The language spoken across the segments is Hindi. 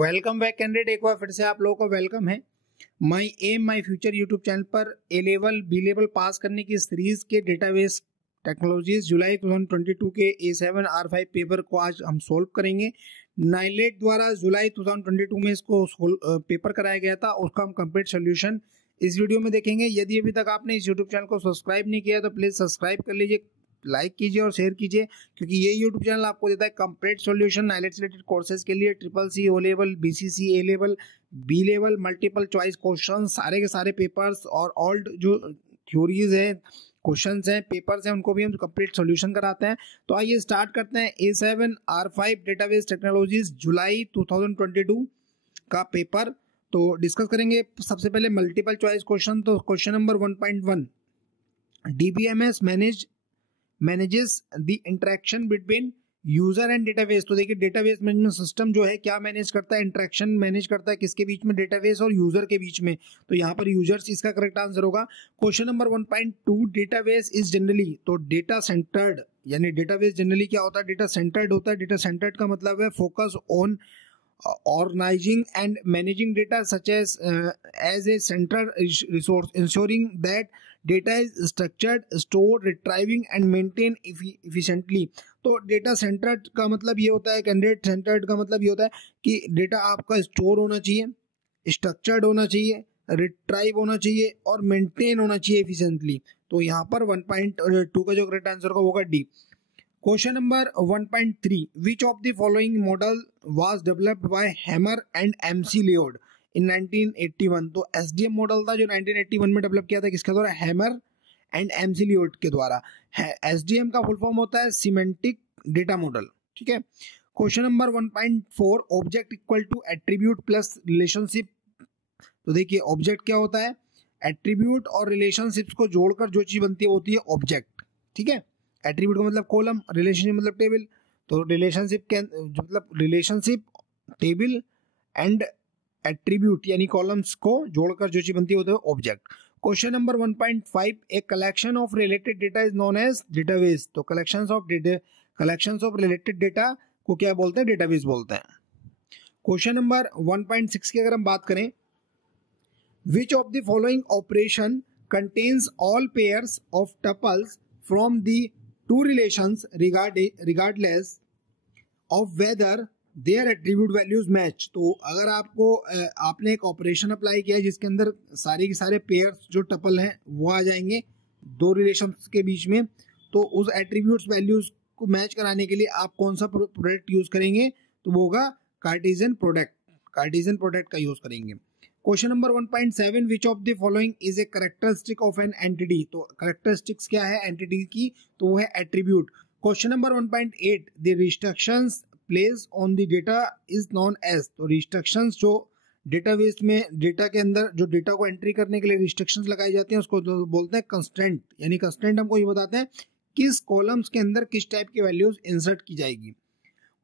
वेलकम बैक कैंडिडेट, एक बार फिर से आप लोगों को वेलकम है my M my future YouTube channel पर। A level B level pass करने की सीरीज के डेटाबेस टेक्नोलॉजीज जुलाई 2022 के A7R5 पेपर को आज हम सोल्व करेंगे। नाइलेट द्वारा जुलाई 2022 में इसको पेपर कराया गया था, उसका हम कंप्लीट सोल्यूशन इस वीडियो में देखेंगे। यदि अभी तक आपने इस यूट्यूब चैनल को सब्सक्राइब नहीं किया तो प्लीज़ सब्सक्राइब कर लीजिए, लाइक कीजिए और शेयर कीजिए, क्योंकि ये यूट्यूब चैनल आपको देता है complete solution NIELIT related courses के लिए। Triple C, O level, BCC, A level, B level, multiple choice question, सारे के सारे पेपर्स और ऑल्ड जो थ्योरीज है, क्वेश्चंस हैं, पेपर्स हैं, उनको भी हम कंप्लीट सॉल्यूशन कराते हैं। तो आइए स्टार्ट करते हैं। A7R5 डेटाबेस टेक्नोलॉजीज जुलाई 2022 का पेपर तो डिस्कस करेंगे। सबसे पहले मल्टीपल चॉइस क्वेश्चन, तो question number 1.1, DBMS manages the interaction between user and database. तो देखिए डेटाबेस मैनेजमेंट सिस्टम जो है क्या मैनेज करता है, इंटरेक्शन मैनेज करता है किसके बीच में, डेटाबेस और यूजर के बीच में। तो यहाँ पर यूजर्स इसका करेक्ट आंसर होगा। Question number 1.2, database is generally, तो डेटा सेंटर्ड, यानी डेटाबेस जनरली क्या होता है, डेटा सेंटर्ड होता है। डेटा सेंटर्ड का मतलब है focus on organizing and managing data such as a central resource, ensuring that data is structured, stored, retrieving and maintained efficiently। तो डेटा सेंटर्ड का मतलब ये होता है, कैंडिडेट सेंटर्ड का मतलब ये होता है कि डेटा आपका स्टोर होना चाहिए, स्ट्रक्चर्ड होना चाहिए, रिट्राइव होना चाहिए और मेंटेन होना चाहिए एफिशिएंटली। तो यहाँ पर 1.2 का जो करेक्ट आंसर होगा वो होगा D. Question number 1.3, which of the following model was developed by Hammer and MC लियोड इन 1981। तो SDM मॉडल था जो 1981 में डेवलप किया था, किसके द्वारा, हैमर एंड MC लियोड के द्वारा। SDM का फुल फॉर्म होता है सिमेंटिक डेटा मॉडल, ठीक है। Question number 1.4, object equal to attribute plus relationship. तो देखिए ऑब्जेक्ट क्या होता है, एट्रीब्यूट और रिलेशनशिप्स को जोड़कर जो चीज बनती है होती है ऑब्जेक्ट, ठीक है। एट्रीब्यूट का मतलब कॉलम, रिलेशनशिप मतलब टेबल। तो रिलेशनशिप के मतलब रिलेशनशिप, टेबल एंड एट्रीब्यूट यानी कॉलम्स को जोड़कर जो चीज बनती है होता है object. Question number 1.5, a collection of related data is known as database. तो कलेक्शंस ऑफ रिलेटेड डेटा को क्या बोलते हैं, डेटाबेस बोलते हैं। क्वेश्चन नंबर 1.6 की अगर हम बात करें, विच of the following operation contains all pairs of tuples from the two relations regardless of whether their attribute values match। तो अगर आपने एक ऑपरेशन अप्लाई किया है जिसके अंदर सारे के सारे पेयर्स जो टपल हैं वो आ जाएंगे दो रिलेशंस के बीच में, तो उस एट्रीब्यूट्स वैल्यूज को मैच कराने के लिए आप कौन सा प्रोडक्ट यूज करेंगे, तो वो होगा कार्टेशियन प्रोडक्ट का यूज करेंगे। Question number 1.7, which of the following is a characteristic of an entity. तो कैरेक्टरिस्टिक्स क्या है एंटिटी की, तो वो है attribute. Question number 1.8, the restrictions place on the data is known as. तो रिस्ट्रिक्शंस जो डेटाबेस में डेटा के अंदर जो डेटा को एंट्री करने के लिए रिस्ट्रिक्शंस लगाई जाती हैं उसको बोलते हैं कंस्ट्रेंट। यानी कंस्ट्रेंट हमको ये बताते हैं किस कॉलम्स के अंदर किस टाइप की वैल्यूज इंसर्ट की जाएगी।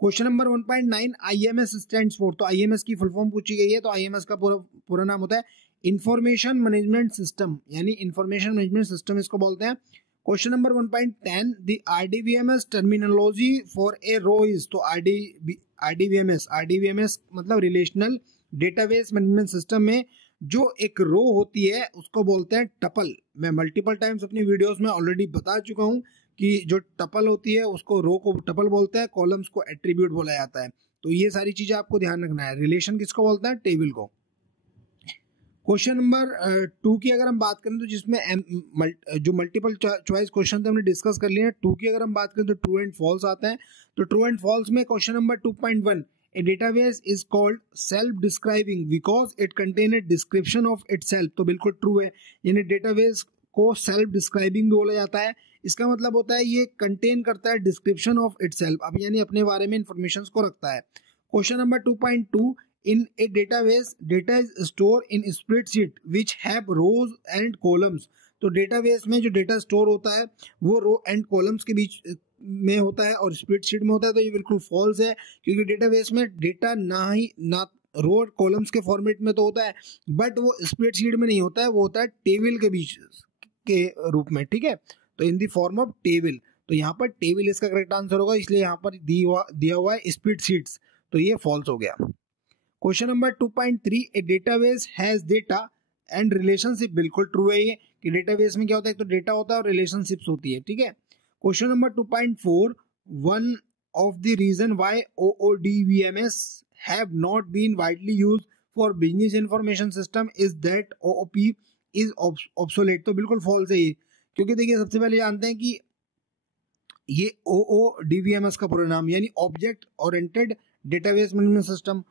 Question number 1.9, IMS stands for. तो IMS की फुल फॉर्म पूछी गई है, तो IMS का पूरा नाम होता है इंफॉर्मेशन मैनेजमेंट सिस्टम, यानी इंफॉर्मेशन मैनेजमेंट सिस्टम इसको बोलते हैं। Question number 1.10, the RDBMS terminology for a row is. तो RDBMS मतलब रिलेशनल डेटाबेस मैनेजमेंट सिस्टम में जो एक रो होती है उसको बोलते हैं टपल। मैं मल्टीपल टाइम्स अपनी वीडियोस में ऑलरेडी बता चुका हूँ कि जो टपल होती है उसको रो को टपल बोलते हैं, कॉलम्स को एट्रीब्यूट बोला जाता है। तो ये सारी चीजें आपको ध्यान रखना है। रिलेशन किसको बोलता है, टेबल को। क्वेश्चन नंबर 2 की अगर हम बात करें तो जिसमें जो मल्टीपल चॉइस क्वेश्चन थे हमने डिस्कस कर लिए हैं। 2 की अगर हम बात करें तो ट्रू एंड फॉल्स आता है। तो ट्रू एंड फॉल्स में question number 2.1, A database is called self describing because it contain a description of itself. तो बिल्कुल ट्रू है, यानी डेटाबेस को सेल्फ डिस्क्राइबिंग बोला जाता है। इसका मतलब होता है ये कंटेन करता है डिस्क्रिप्शन ऑफ इटसेल्फ, अब यानी अपने बारे में इंफॉर्मेशन को रखता है। Question number 2.2, in a database data is store in spreadsheet which have rows and columns. तो डेटाबेस में जो डेटा स्टोर होता है वो रो एंड कॉलम्स के बीच में होता है और स्प्रेडशीट में होता है। तो ये बिल्कुल फॉल्स है, क्योंकि डेटाबेस में डेटा ना रो और कॉलम्स के फॉर्मेट में तो होता है, बट वो स्प्रेडशीट में नहीं होता है, वो होता है टेबल के बीच के रूप में, ठीक है। तो इन दी फॉर्म ऑफ टेबल। तो यहाँ पर टेबल इसका करेक्ट आंसर होगा, इसलिए यहाँ पर दिया हुआ है स्प्रेडशीट्स, तो ये फॉल्स हो गया। Question number 2.3, A database has data and relationship, बिल्कुल ट्रू है ये कि डेटाबेस में क्या होता है, तो डेटा होता है और रिलेशनशिप्स होती है, ठीक है। Question number 2.4, one of the reason why OODVMS have not been widely used for business information system is that OOP is obsolete. तो बिल्कुल फॉल्स है ये, क्योंकि देखिए सबसे पहले जानते हैं कि ये OODVMS का पूरा नाम यानी object oriented database management system,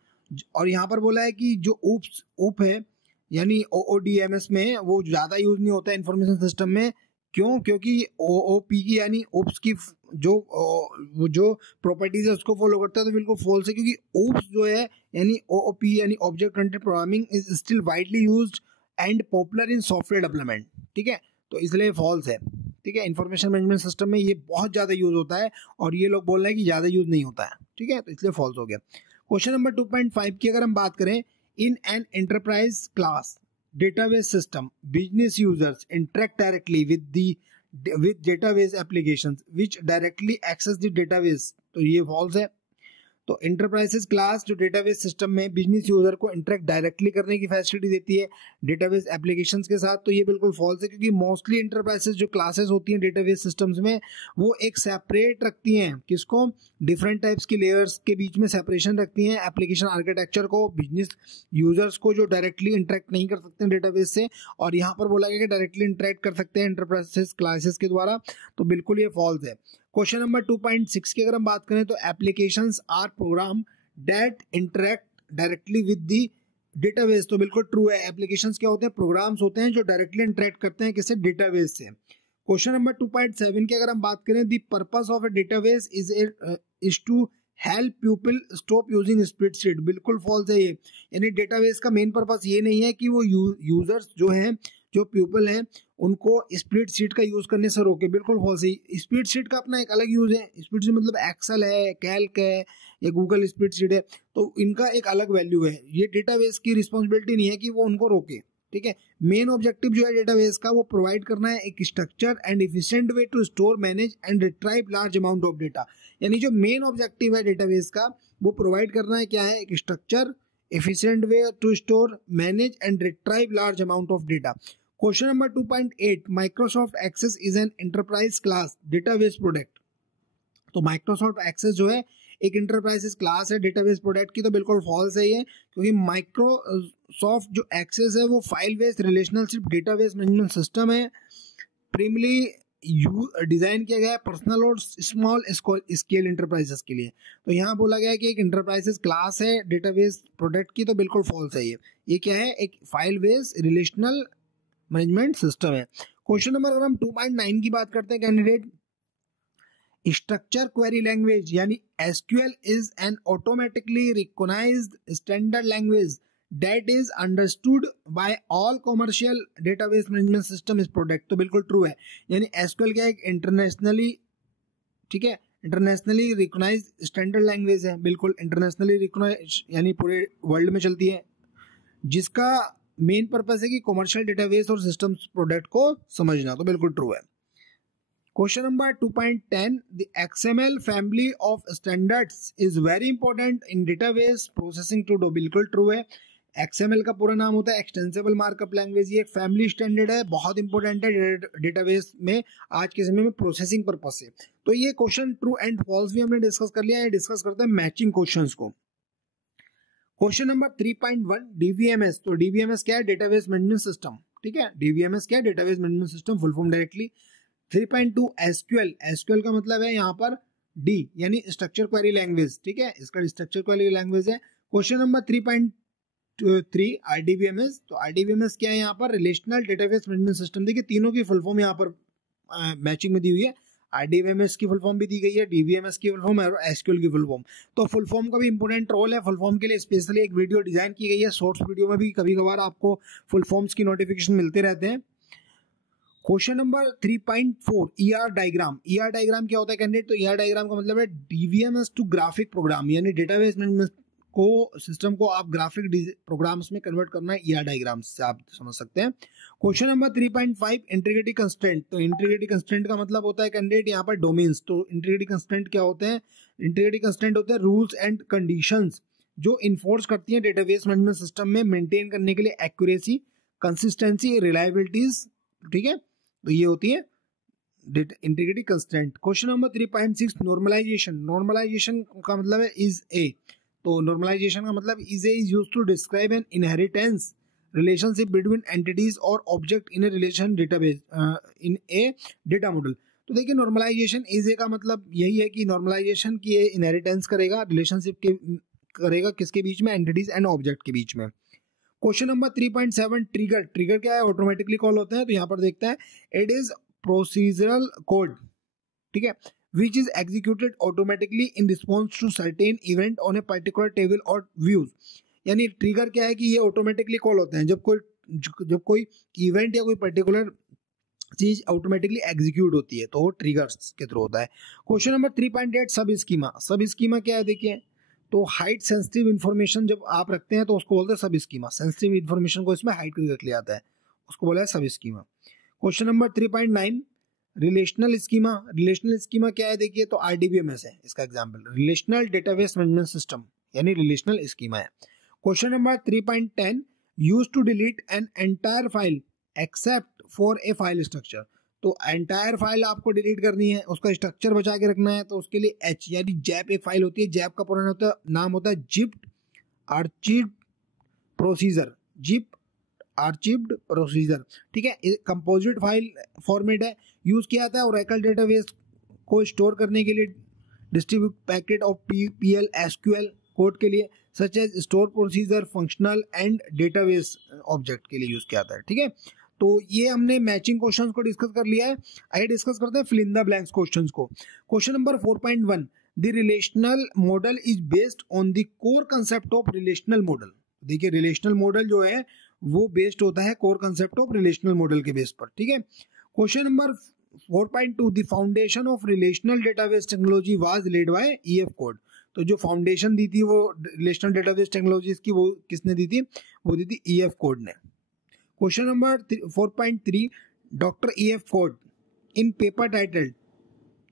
और यहाँ पर बोला है कि जो OOP है यानी OODMS में वो ज़्यादा यूज नहीं होता है इंफॉर्मेशन सिस्टम में। क्यों? क्योंकि OOP की यानी OOPS की जो प्रॉपर्टीज है उसको फॉलो करता है। तो बिल्कुल फॉल्स है, क्योंकि OOPS जो है यानी OOP यानी object oriented programming is still widely used and popular in software development, ठीक है, तो इसलिए फॉल्स है, ठीक है। इंफॉर्मेशन मैनेजमेंट सिस्टम में ये बहुत ज़्यादा यूज होता है और ये लोग बोल रहे हैं कि ज़्यादा यूज नहीं होता है, ठीक है, तो इसलिए फॉल्स हो गया। क्वेश्चन नंबर 2.5 की अगर हम बात करें, in an enterprise class database system business users interact directly with database applications which directly access the database, तो ये false है। तो इंटरप्राइजेस क्लास जो डेटाबेस सिस्टम में बिजनेस यूजर को इंटरेक्ट डायरेक्टली करने की फैसिलिटी देती है डेटाबेस एप्लीकेशंस के साथ, तो ये बिल्कुल फॉल्स है, क्योंकि मोस्टली इंटरप्राइजेस जो क्लासेस होती हैं डेटाबेस सिस्टम्स में वो एक सेपरेट रखती हैं, किसको, डिफरेंट टाइप्स की लेयर्स के बीच में सेपरेशन रखती हैं एप्लीकेशन आर्किटेक्चर को, बिजनेस यूजर्स को जो डायरेक्टली इंटरेक्ट नहीं कर सकते हैं डेटाबेस से, और यहाँ पर बोला गया कि डायरेक्टली इंटरेक्ट कर सकते हैं इंटरप्राइजेस क्लासेस के द्वारा, तो बिल्कुल ये फॉल्स है। क्वेश्चन नंबर 2.6 की अगर हम बात करें, तो applications are program that interact directly with the database, तो बिल्कुल ट्रू है। एप्लीकेशंस क्या होते हैं, प्रोग्राम्स होते हैं जो डायरेक्टली इंटरेक्ट करते हैं किससे, डेटाबेस से। क्वेश्चन नंबर 2.7 की अगर हम बात करें, the purpose of a database is to help people stop using spreadsheet, बिल्कुल फॉल्स है ये, यानी डेटाबेस का मेन पर्पस ये नहीं है कि वो यूजर्स जो हैं, जो पीपल हैं, उनको स्प्रेडशीट का यूज करने से रोके, बिल्कुल फॉल्स है। स्प्रेडशीट का अपना एक अलग यूज है, स्प्रेडशीट मतलब एक्सेल है, कैल्क है या गूगल स्प्रेडशीट है, तो इनका एक अलग वैल्यू है। ये डेटाबेस की रिस्पॉन्सिबिलिटी नहीं है कि वो उनको रोके, ठीक है। मेन ऑब्जेक्टिव जो है डेटाबेस का वो प्रोवाइड करना है एक structure and efficient way to store, manage and retrieve large amount of data, यानी जो मेन ऑब्जेक्टिव है डेटाबेस का वो प्रोवाइड करना है क्या है, एक structure, efficient way to store, manage and retrieve large amount of data. Question number 2.8, Microsoft Access is an enterprise class database product, तो माइक्रोसॉफ्ट एक्सेस जो है एक एंटरप्राइज क्लास है डेटाबेस प्रोडक्ट की, तो बिल्कुल फॉल्स है ये, क्योंकि माइक्रोसॉफ्ट जो एक्सेस है वो file based relationship database management system है, प्रीमियरली डिजाइन किया गया है पर्सनल और स्मॉल स्केल इंटरप्राइजेस के लिए। तो यहाँ बोला गया है कि एक इंटरप्राइजेस क्लास है डेटाबेस प्रोडक्ट की, तो बिल्कुल फॉल्स है ये क्या है, एक file based relational management system है। क्वेश्चन नंबर अगर हम 2.9 की बात करते हैं कैंडिडेट, स्ट्रक्चर क्वेरी लैंग्वेज यानी SQL is an automatically recognised standard language that is understood by all commercial database management system is product, तो बिल्कुल ट्रू है, यानी SQL क्या एक इंटरनेशनली, ठीक है, इंटरनेशनली रिकॉग्नाइज्ड स्टैंडर्ड लैंग्वेज है, बिल्कुल इंटरनेशनली रिकॉग्नाइज्ड यानी पूरे वर्ल्ड में चलती है, जिसका मेन पर्पस है कि कॉमर्शियल डेटाबेस और सिस्टम्स प्रोडक्ट को समझना, तो बिल्कुल ट्रू है। Question number 2.10, the XML family of standards is very important in database processing to do, बिल्कुल ट्रू है। XML का पूरा नाम होता है एक्सटेंसिबल मार्कअप लैंग्वेज, ये एक फैमिली स्टैंडर्ड है, बहुत इंपॉर्टेंट है डेटाबेस में आज के समय में प्रोसेसिंग पर्पस से। तो ये क्वेश्चन ट्रू एंड फॉल्स भी हमने डिस्कस कर लिया है, डिस्कस करते हैं मैचिंग क्वेश्चंस को। क्वेश्चन नंबर 3.1, DBMS, तो DBMS क्या है, डेटाबेस मैनेजमेंट सिस्टम, ठीक है, DBMS क्या है, database management system, full form directly. 3.2, SQL का मतलब है यहाँ पर D यानी स्ट्रक्चर क्वेरी लैंग्वेज, ठीक है, इसका स्ट्रक्चर क्वेरी लैंग्वेज है। क्वेश्चन नंबर 3.3, RDBMS, तो RDBMS क्या है यहाँ पर, रिलेशनल डेटाबेस मैनेजमेंट सिस्टम, देखिए तीनों की फुल फॉर्म यहाँ पर मैचिंग में दी हुई है, RDBMS की फुल फॉर्म भी दी गई है, DBMS की फुल फॉर्म और SQL की फुल फॉर्म। तो फुल फॉर्म का भी इंपॉर्टेंट रोल है, फुल फॉर्म के लिए स्पेशली एक वीडियो डिजाइन की गई है, शॉर्ट्स वीडियो में भी कभी कभार आपको फुल फॉर्म्स की नोटिफिकेशन मिलते रहते हैं। Question number 3.4, ER diagram, ER diagram क्या होता है कैंडिडेट, तो ER डायग्राम का मतलब है DBMS टू ग्राफिक प्रोग्राम, यानी डेटाबेस मैनेजमेंट को सिस्टम को आप ग्राफिक प्रोग्राम्स में कन्वर्ट करना है, ER डायग्राम से आप समझ सकते हैं। क्वेश्चन नंबर 3.5, इंटीग्रिटी कंस्ट्रेंट, तो इंटीग्रिटी कंस्ट्रेंट का मतलब होता है कैंडिडेट यहाँ पर डोमेन्स, तो इंटीग्रिटी कंस्ट्रेंट क्या होते हैं, इंटीग्रिटी कंस्ट्रेंट होते हैं रूल्स एंड कंडीशंस जो इन्फोर्स करती हैं डेटाबेस मैनेजमेंट सिस्टम में मेंटेन करने के लिए एक्यूरेसी, कंसिस्टेंसी, रिलायबिलिटीज, ठीक है, तो ये होती है integrity constraint. Question number 3.6 normalization. Normalization का मतलब है इज ए, तो नॉर्मलाइजेशन का मतलब is used to describe an inheritance relationship between entities और object in a relation database in a data model. तो देखिए नॉर्मलाइजेशन इज ए का मतलब यही है कि नॉर्मलाइजेशन की इनहेरिटेंस करेगा, रिलेशनशिप के करेगा किसके बीच में, एंटिटीज एंड ऑब्जेक्ट के बीच में। Question number 3.7 trigger. ट्रिगर क्या है, ऑटोमेटिकली कॉल होते हैं, तो यहाँ पर देखते हैं इट इज प्रोसीजरल कोड, ठीक है, which is executed automatically in response to certain event on a particular table or views। यानी ट्रिगर क्या है कि ये ऑटोमेटिकली कॉल होते हैं जब कोई इवेंट या कोई पर्टिकुलर चीज ऑटोमेटिकली एग्जीक्यूट होती है, तो वो ट्रिगर्स के थ्रू होता है। क्वेश्चन नंबर 3.8 सब स्कीमा। सब स्कीमा क्या है, देखिए तो हाइट सेंसिटिव इन्फॉर्मेशन जब आप रखते हैं तो उसको बोलते हैं सब स्कीमा। सेंसिटिव इन्फॉर्मेशन को इसमें हाइड करके रख लिया जाता है, उसको बोला है सब schema. Question number 3.9 relational schema. Relational schema क्या है, देखिए तो आरडीबीएमएस है इसका example, relational database management system, यानी रिलेशनल स्कीमा है। Question number 3.10 used to delete an entire file except for a file structure. तो एंटायर फाइल आपको डिलीट करनी है, उसका स्ट्रक्चर बचा के रखना है, तो उसके लिए एच यानी जैप एक फाइल होती है, जैप का पूरा नाम होता है जिप्ड आर्चीव्ड प्रोसीजर, जिप आर्चीव्ड प्रोसीजर, ठीक है। कंपोजिट फाइल फॉर्मेट है, यूज किया जाता है ओरेकल डेटाबेस को स्टोर करने के लिए, distribute packet of PL SQL code के लिए, such as store procedure, functional and database object के लिए यूज किया जाता है, ठीक है। तो ये हमने मैचिंग क्वेश्चंस को डिस्कस कर लिया है। आइए डिस्कस करते हैं fill in the blanks questions को। Question number 4.1 the relational model is based on the core concept of relational model. देखिए रिलेशनल मॉडल जो है वो बेस्ड होता है core concept of relational model के बेस पर, ठीक है। Question number 4.2 the foundation of relational database technology was led by EF Codd. तो जो फाउंडेशन दी थी वो रिलेशनल डेटाबेस टेक्नोलॉजीज की, वो किसने दी थी, वो दी थी ईएफ कोड ने। Question number 4.3 doctor EF Codd in paper titled,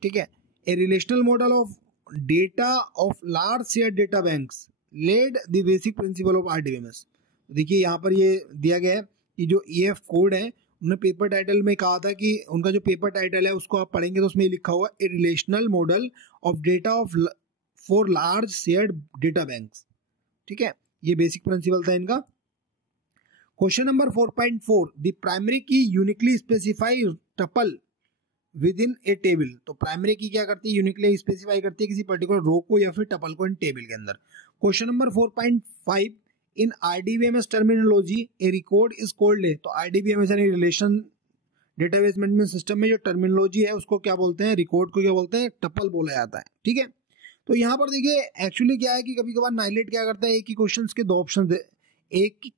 ठीक है, a relational model of data of large share data banks led the basic principle of RDBMS. देखिए यहाँ पर ये दिया गया है कि जो ईएफ कोड है उन्होंने पेपर टाइटल में कहा था कि उनका जो पेपर टाइटल है उसको आप पढ़ेंगे तो उसमें लिखा हुआ a relational model of data of for large shared data banks, ठीक है, ये बेसिक प्रिंसिपल था इनका। Question number 4.4 the primary key uniquely specify tuple within a table. तो प्राइमरी की क्या करती है, यूनिकली स्पेसिफाई करती है किसी पर्टिकुलर रो को या फिर टपल को इन टेबल के अंदर। Question number 4.5 in RDBMS terminology A record is called a. तो आरडीबीएमएस यानी रिलेशन डेटाबेस मैनेजमेंट सिस्टम में जो टर्मिनोलॉजी है उसको क्या बोलते हैं, रिकॉर्ड को क्या बोलते हैं, टपल बोला जाता है, ठीक है। तो यहाँ पर देखिए एक्चुअली क्या है कि कभी कभार नाइलेट क्या करता है, एक ही क्वेश्चन के दो ऑप्शन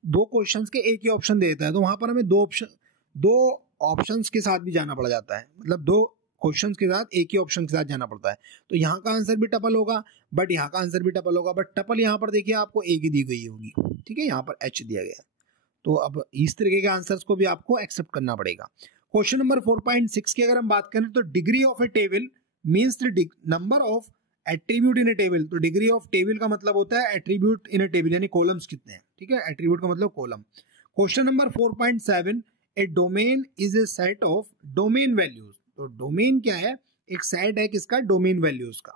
दो क्वेश्चंस के एक ही ऑप्शन देता है, तो वहां पर हमें दो ऑप्शंस के साथ भी जाना पड़ जाता है, मतलब दो क्वेश्चंस के साथ एक ही ऑप्शन के साथ जाना पड़ता है। तो यहाँ का आंसर भी टपल होगा, बट यहाँ का आंसर भी टपल होगा, बट टपल यहाँ पर देखिए आपको एक ही दी गई होगी, ठीक है, यहाँ पर एच दिया गया। तो अब इस तरीके के आंसर्स को भी आपको एक्सेप्ट करना पड़ेगा। क्वेश्चन नंबर 4.6 की अगर हम बात करें तो degree of A table means the number of attribute in a table. तो डिग्री ऑफ टेबल का मतलब होता है एट्रीब्यूट इन ए टेबल, यानी कॉलम्स कितने हैं, ठीक है, एट्रीब्यूट का मतलब column. Question number 4.7 A domain is a set of domain values. तो डोमेन क्या है, एक सेट है किसका, डोमेन वैल्यूज का।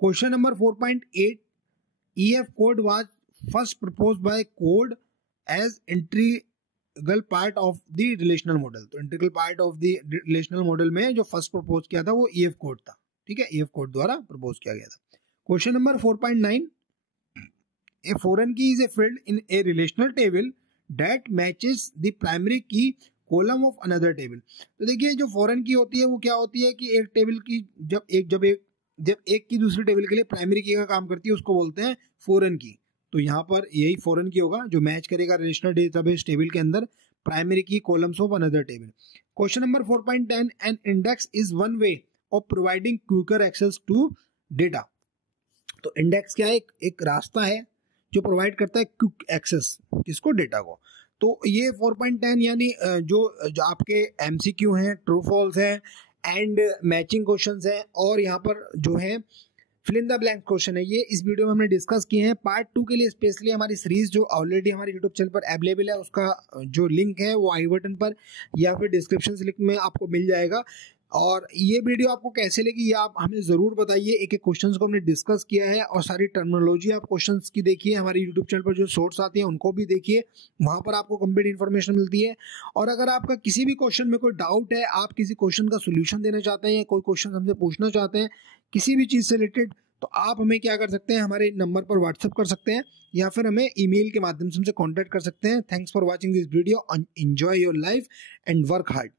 Question number 4.8 EF code was first proposed by code as integral part of the relational model. तो integral part of the relational model में जो फर्स्ट प्रपोज किया था वो ईएफ कोड था, ठीक है, ईएफ कोड द्वारा प्रपोज किया गया था। क्वेश्चन नंबर 4.9 ए फॉरेन की is a field in A relational table that matches the primary की कॉलम ऑफ अनदर टेबल। तो देखिए जो फॉरेन की होती है वो क्या होती है कि एक टेबल की जब एक की दूसरी टेबल के लिए प्राइमरी की का काम करती है उसको बोलते हैं फॉरेन की। तो यहाँ पर यही फॉरेन की होगा जो मैच करेगा रिलेशनल डेटाबेस टेबल के अंदर primary key columns of another table. Question number 4.10 an index is one way of providing quicker access to data. तो इंडेक्स क्या है, एक रास्ता है जो प्रोवाइड करता है क्विक एक्सेस किसको, डेटा को। तो ये 4.10 यानी जो आपके एमसीक्यू हैं, ट्रू फॉल्स हैं एंड मैचिंग क्वेश्चंस हैं, और यहाँ पर जो है fill in the blank question है ये, इस वीडियो में हमने डिस्कस किए हैं। पार्ट 2 के लिए स्पेशली हमारी सीरीज जो ऑलरेडी हमारे यूट्यूब चैनल पर अवेलेबल है, उसका जो लिंक है वो आई बटन पर या फिर डिस्क्रिप्शन लिंक में आपको मिल जाएगा। और ये वीडियो आपको कैसे लगी ये आप हमें ज़रूर बताइए। एक एक क्वेश्चंस को हमने डिस्कस किया है और सारी टर्मिनोलॉजी आप क्वेश्चंस की देखिए, हमारे यूट्यूब चैनल पर जो शॉर्ट्स आते हैं उनको भी देखिए, वहाँ पर आपको कंप्लीट इन्फॉर्मेशन मिलती है। और अगर आपका किसी भी क्वेश्चन में कोई डाउट है, आप किसी क्वेश्चन का सोल्यूशन देना चाहते हैं या कोई क्वेश्चन हमसे पूछना चाहते हैं किसी भी चीज़ से रिलेटेड, तो आप हमें क्या कर सकते हैं, हमारे नंबर पर व्हाट्सअप कर सकते हैं या फिर हमें ईमेल के माध्यम से हमसे कॉन्टैक्ट कर सकते हैं। Thanks for watching this video, enjoy your life and work hard.